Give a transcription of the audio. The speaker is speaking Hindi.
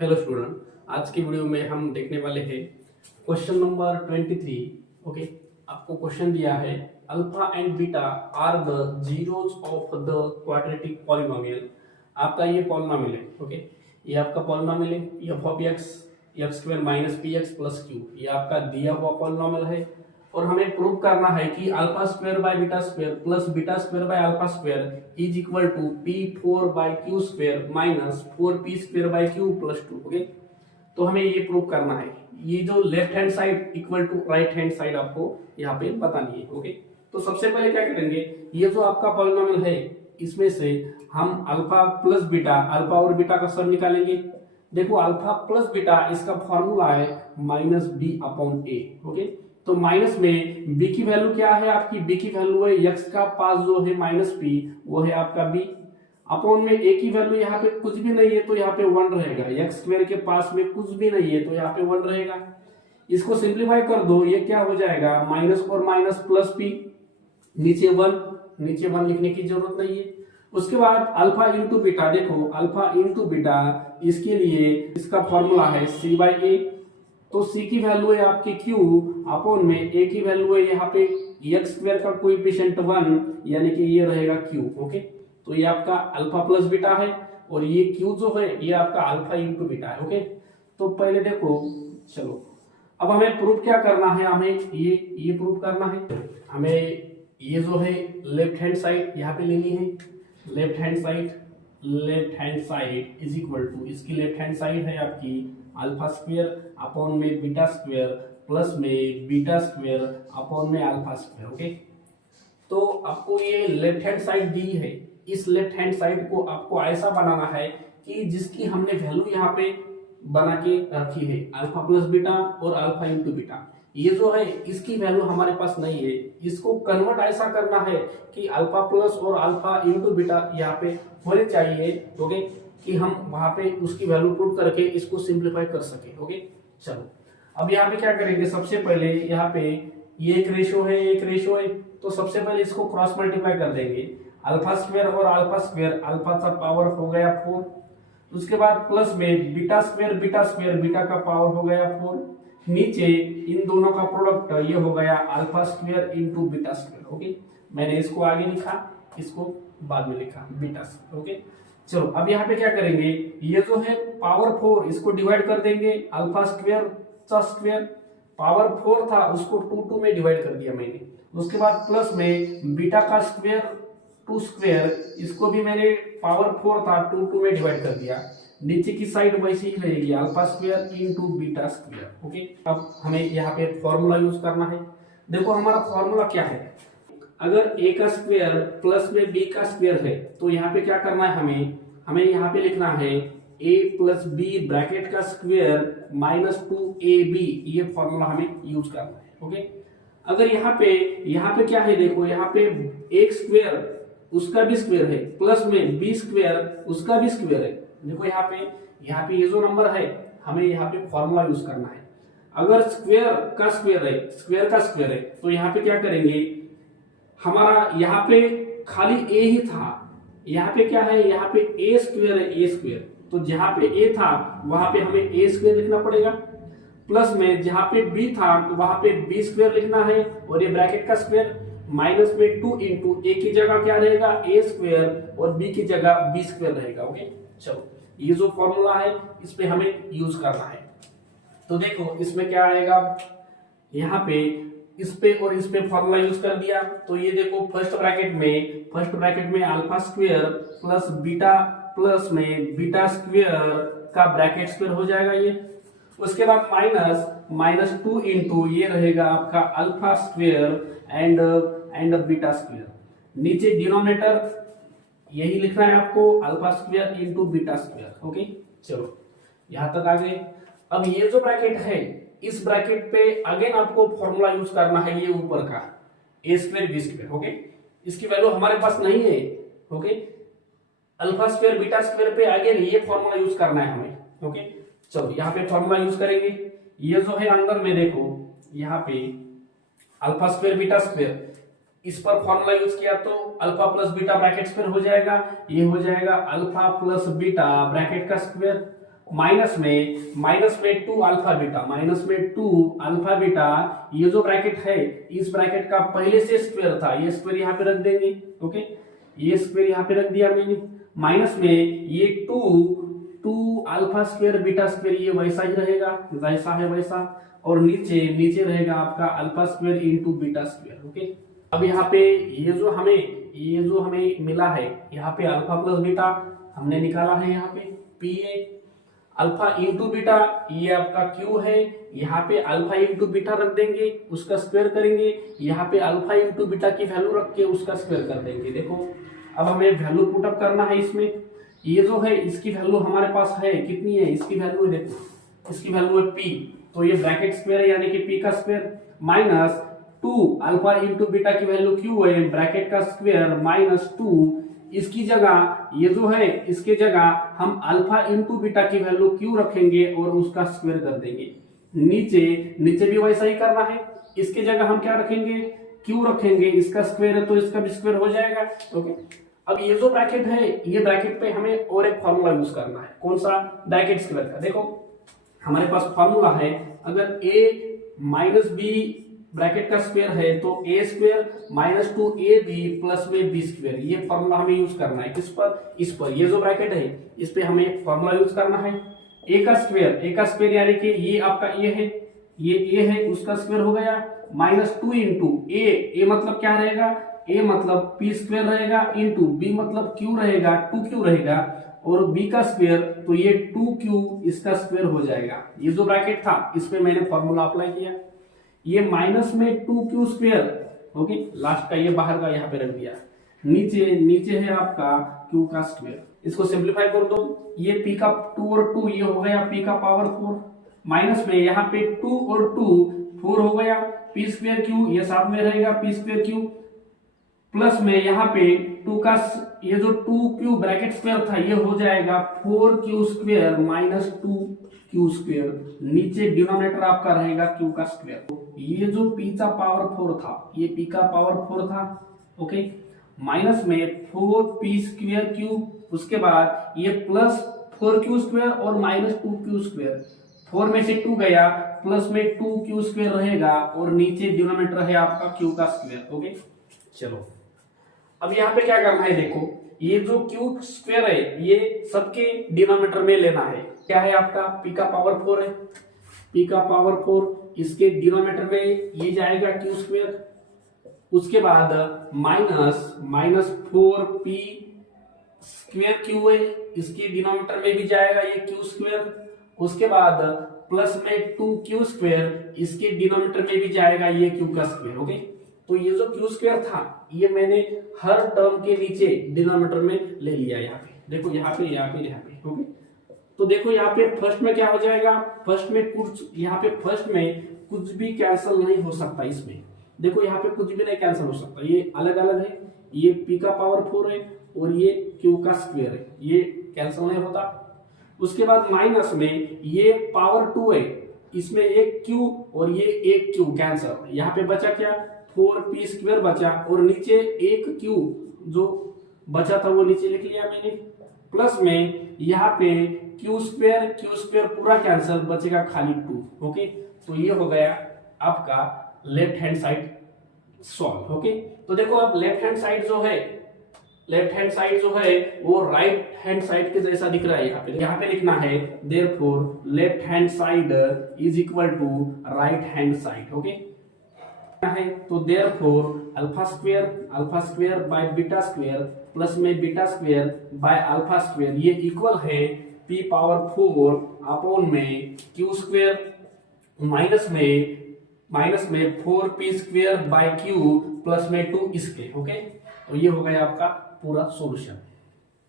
हेलो स्टूडेंट, आज की वीडियो में हम देखने वाले हैं क्वेश्चन नंबर 23। ओके, आपको क्वेश्चन दिया है alpha and beta are the zeros of the quadratic polynomial. आपका ये पॉलिनोमियल है। ओके, ये आपका पॉलिनोमियल है f of x x square minus p x plus q. ये आपका दिया हुआ पॉलिनोमियल है और हमें प्रूव करना है कि alpha square by beta square plus beta square by alpha square is equal to p4 by q square minus 4p square by q plus 2। Okay, तो हमें ये प्रूव करना है। ये जो left hand side equal to right hand side आपको यहाँ पे बतानी है। ओके, तो सबसे पहले क्या करेंगे, ये जो आपका पॉलिनोमियल है इसमें से हम अल्फा प्लस बीटा, अल्फा और बीटा का सम निकालेंगे। देखो अल्फा प्लस बीटा इसका फॉर्मूला है माइनस बी अपॉन ए। ओके, तो माइनस में b की वैल्यू क्या है, आपकी b की वैल्यू है x का पास जो है माइनस p, वो है आपका b अपॉन में a की वैल्यू यहाँ पे कुछ भी नहीं है तो यहाँ पे 1 रहेगा। एक्स स्क्वायर के पास में कुछ भी नहीं है तो यहाँ पे 1 रहेगा। इसको सिंप्लीफाई कर दो, ये क्या हो जाएगा माइनस और माइनस प्लस p, नीचे 1 लिखने की जरूरत नहीं है। उसके बाद अल्फा इंटू बीटा, देखो अल्फा इंटू बीटा इसके लिए इसका फॉर्मूला है c बाई ए। तो c की वैल्यू है आपकी q अपॉन में a की वैल्यू है यहाँ पे एक्स स्क्वायर का कोएफिशिएंट 1 यानी कि ये रहेगा q। ओके, तो ये आपका अल्फा प्लस बीटा है और ये q जो है ये आपका अल्फा इंटू बीटा है। ओके, तो पहले देखो, चलो अब हमें प्रूफ क्या करना है, हमें ये प्रूफ करना है। हमें ये जो है लेफ्ट हैंड साइड यहाँ पे लेनी है। Left hand side is equal to, इसकी लेफ्ट हैंड साइड है आपकी अल्फा स्क्वायर अपॉन में बीटा स्क्वायर प्लस में बीटा स्क्वायर अपॉन में अल्फा स्क्वायर। ओके, तो आपको ये लेफ्ट हैंड साइड दी है, इस लेफ्ट हैंड साइड को आपको ऐसा बनाना है कि जिसकी हमने वैल्यू यहाँ पे बना के रखी है अल्फा प्लस बीटा और अल्फा इंटू बीटा। ये जो है इसकी वैल्यू हमारे पास नहीं है, इसको कन्वर्ट ऐसा करना है कि अल्फा प्लस और अल्फा इंटू बीटा यहाँ पे होने चाहिए। ओके, कि हम वहां पे उसकी वैल्यू पुट करके इसको सिंप्लीफाई कर सके। ओके, चलो अब यहाँ पे क्या करेंगे, सबसे पहले यहाँ पे ये एक रेशियो है, तो सबसे पहले इसको क्रॉस मल्टीप्लाई कर देंगे। अल्फा स्क्वायर और अल्फा स्क्वायर, अल्फा का पावर हो गया 4, उसके बाद प्लस में बीटा स्क्वायर बीटा का पावर हो गया 4, नीचे इन दोनों का प्रोडक्ट ये हो गया alpha square into beta square. Okay, मैंने इसको आगे लिखा, इसको बाद में लिखा बीटा स्क्वायर। ओके, चलो अब यहाँ पे क्या करेंगे, ये जो है पावर 4 इसको डिवाइड कर देंगे, अल्फा स्क्वायर का स्क्वायर पावर 4 था उसको 2 में डिवाइड कर दिया मैंने। उसके बाद प्लस में बीटा का स्क्वायर 2 स्क्वायर, इसको भी मैंने पावर 4 था 2 में डिवाइड कर दिया। नीचे की साइड वैसे ही रहेगी alpha square into beta square. Okay, अब हमें यहाँ पे फॉर्मूला यूज करना है। देखो हमारा फॉर्मूला क्या है, अगर a का स्क्वायर प्लस में b का स्क्वायर है तो यहाँ पे क्या करना है, हमें यहाँ पे लिखना है a प्लस बी ब्रैकेट का स्क्वायर माइनस 2ab, ये फॉर्मूला हमें यूज करना है। ओके, अगर यहाँ पे क्या है, देखो यहाँ पे एक स्क्वायर उसका भी स्क्वायर है प्लस में b स्क्वायर उसका भी स्क्वायर है। देखो यहाँ पे ये जो नंबर है हमें यहाँ पे फॉर्मूला यूज करना है। अगर स्क्वायर का स्क्वायर है तो यहाँ पे क्या करेंगे, हमारा यहाँ पे खाली a ही था, यहाँ पे क्या है, यहाँ पे a स्क्वायर है, a स्क्वायर, तो जहाँ पे a था वहां पे हमें a स्क्वायर लिखना पड़ेगा, प्लस में जहाँ पे b था वहां पे b स्क्वायर लिखना है और ये ब्रैकेट का स्क्वायर, माइनस में 2 इंटू a की जगह क्या रहेगा a स्क्वायर और b की जगह b स्क्वायर रहेगा। ओके, चलो ये जो फॉर्मूला है इस पे हमें यूज करना है। तो देखो इसमें क्या आएगा, यहाँ पे इस पे और इस पे फॉर्मूला यूज कर दिया तो ये देखो फर्स्ट ब्रैकेट में alpha square plus beta plus में बीटा स्क्वायर का ब्रैकेट स्क्वायर हो जाएगा ये। उसके बाद माइनस 2 इंटू ये रहेगा आपका alpha square and beta square, नीचे डिनोमिनेटर यही लिखना है आपको alpha square into beta square. Okay, चलो यहां तक आ गए। अब ये जो ब्रैकेट है इस ब्रैकेट पे अगेन आपको फॉर्मूला यूज करना है, ये ऊपर का a square b square. Okay, इसकी वैल्यू हमारे पास नहीं है। Okay, alpha square beta square पे अगेन ये फॉर्मूला यूज करना है हमें। ओके, चलो यहाँ पे फॉर्मूला यूज करेंगे। ये जो है अंदर में देखो यहाँ पे अल्फा स्क्वायर बीटा स्क्वायर, इस पर फॉर्मूला यूज किया तो alpha plus beta bracket square हो जाएगा, ये हो जाएगा अल्फा प्लस बीटा ब्रैकेट का स्क्वायर। माइनस में 2 अल्फा बीटा, माइनस में 2 अल्फा बीटा, ये जो ब्रैकेट है इस ब्रैकेट का पहले से स्क्वायर था, ये स्क्वायर यहाँ पे रख देंगे। ओके, ये स्क्वायर यहाँ पे रख दिया मैंने। माइनस में ये 2 अल्फा स्क्वायर बीटा स्क्वायर, ये वैसा ही रहेगा जैसा है वैसा, और नीचे रहेगा आपका alpha square into beta square. Okay, अब यहाँ पे ये जो हमें मिला है, यहाँ पे अल्फा प्लस बीटा हमने निकाला है, यहाँ पे पी है, अल्फा इंटू बीटा ये आपका क्यू है, यहाँ पे अल्फा इंटू बीटा रख देंगे, उसका स्क्वायर करेंगे, यहाँ पे अल्फा इंटू बीटा की वैल्यू रख के उसका स्क्वायर कर देंगे। देखो अब हमें वैल्यू पुटअप करना है इसमें। ये जो है इसकी वैल्यू हमारे पास है कितनी है, इसकी वैल्यू देखो, इसकी वैल्यू है पी, तो ये ब्रैकेट स्क्वायर है यानी कि पी का square, minus 2 alpha into beta की वैल्यू क्यू है, ब्रैकेट का स्क्वायर माइनस 2, इसकी जगह ये जो है इसके जगह हम अल्फा इंटू बीटा की वैल्यू क्यू रखेंगे और उसका स्क्वायर कर देंगे। नीचे भी वैसा ही करना है, इसके जगह हम क्या रखेंगे, क्यू रखेंगे, इसका स्क्वायर है तो इसका भी स्क्वायर हो जाएगा। ओके, अब ये जो ब्रैकेट है, ये ब्रैकेट पे हमें और एक फॉर्मूला यूज करना है। कौन सा, ब्रैकेट स्क्वायर का। देखो हमारे पास फॉर्मूला है, अगर a माइनस बी ब्रैकेट का स्क्वायर है तो a square minus 2ab plus में b स्क्वायर, ये फॉर्मूला हमें यूज करना है। किस पर, इस पर, ये जो ब्रैकेट है इस पे हमें फॉर्मूला यूज करना है। a का स्क्वायर यानी कि ये आपका a है, ये a है, उसका स्क्वायर हो गया माइनस 2 इंटू a मतलब क्या रहेगा, a मतलब p स्क्वायर रहेगा, इंटू b मतलब q रहेगा, 2q रहेगा, और b का स्क्वायर तो ये 2q इसका स्क्वायर हो जाएगा। ये जो ब्रैकेट था इस पे मैंने फॉर्मूला अप्लाई किया, ये माइनस में 2q स्क्वायर, ओके, लास्ट का ये बाहर का यहाँ पे रख दिया, नीचे है आपका q का स्क्वायर। इसको सिंप्लीफाई कर दो, ये p का 2 और 2 ये हो गया p का पावर 4, माइनस में यहाँ पे 2 और 2 4 हो गया, p स्क्वायर q ये साथ में रहेगा p स्क्वायर q, प्लस में यहाँ पे 2 का ये जो 2q ब्रैकेट स्क्वायर था ये हो जाएगा 4q square minus 2q square, नीचे डिनोमिनेटर आपका रहेगा q का स्क्वायर। ये जो p का पावर 4 था, ये p का पावर 4 था, ओके, माइनस में 4p स्क्वायर q, उसके बाद ये प्लस 4q स्क्वायर और माइनस 2q स्क्वायर, 4 में से 2 गया, प्लस में 2q स्क्वायर रहेगा, और नीचे डिनोमिनेटर है आपका q का स्क्वायर। ओके, चलो अब यहाँ पे क्या करना है, देखो ये जो q स्क्वायर है ये सबके डिनोमिनेटर में लेना है। क्या है आपका, p का पावर 4 है, p का पावर 4, इसके डिनोमिनेटर में ये जाएगा q स्क्वायर, उसके बाद माइनस 4p स्क्वायर q है, इसके डिनोमिनेटर में भी जाएगा ये q स्क्वायर, उसके बाद प्लस में 2q स्क्वायर, इसके डिनोमिनेटर में भी जाएगा ये q का स्क्वायर। ओके, तो ये जो q स्क्वायर था ये मैंने हर टर्म के नीचे डिनोमिनेटर में ले लिया। यहाँ पे देखो, यहाँ पे ओके, तो देखो यहाँ पे फर्स्ट में क्या हो जाएगा, फर्स्ट में कुछ भी कैंसिल नहीं हो सकता इसमें। देखो यहाँ पे कुछ भी नहीं कैंसिल हो सकता, ये अलग अलग है, ये p का पावर 4 है और ये q का स्क्वायर है, ये कैंसिल नहीं होता। उसके बाद माइनस में ये पावर 2 है, इसमें एक q और ये एक q कैंसिल, यहाँ पे बचा क्या, 4p स्क्वायर बचा, और नीचे एक q जो बचा था वो नीचे लिख लिया मैंने, प्लस में यहाँ पे q स्क्वायर पूरा कैंसिल, बचेगा खाली 2। ओके, तो ये हो गया आपका left hand side solve. Okay, तो देखो अब लेफ्ट हैंड साइड जो है वो राइट हैंड साइड के जैसा दिख रहा है। यहाँ पे लिखना है therefore left hand side is equal to right hand side. Okay है, तो therefore alpha square by beta square plus में beta square by alpha square ये इक्वल है p पावर 4 अपॉन में q स्क्वायर माइनस में 4p square bye q plus में 2 इसके। ओके, तो ये हो गया आपका पूरा सॉल्यूशन।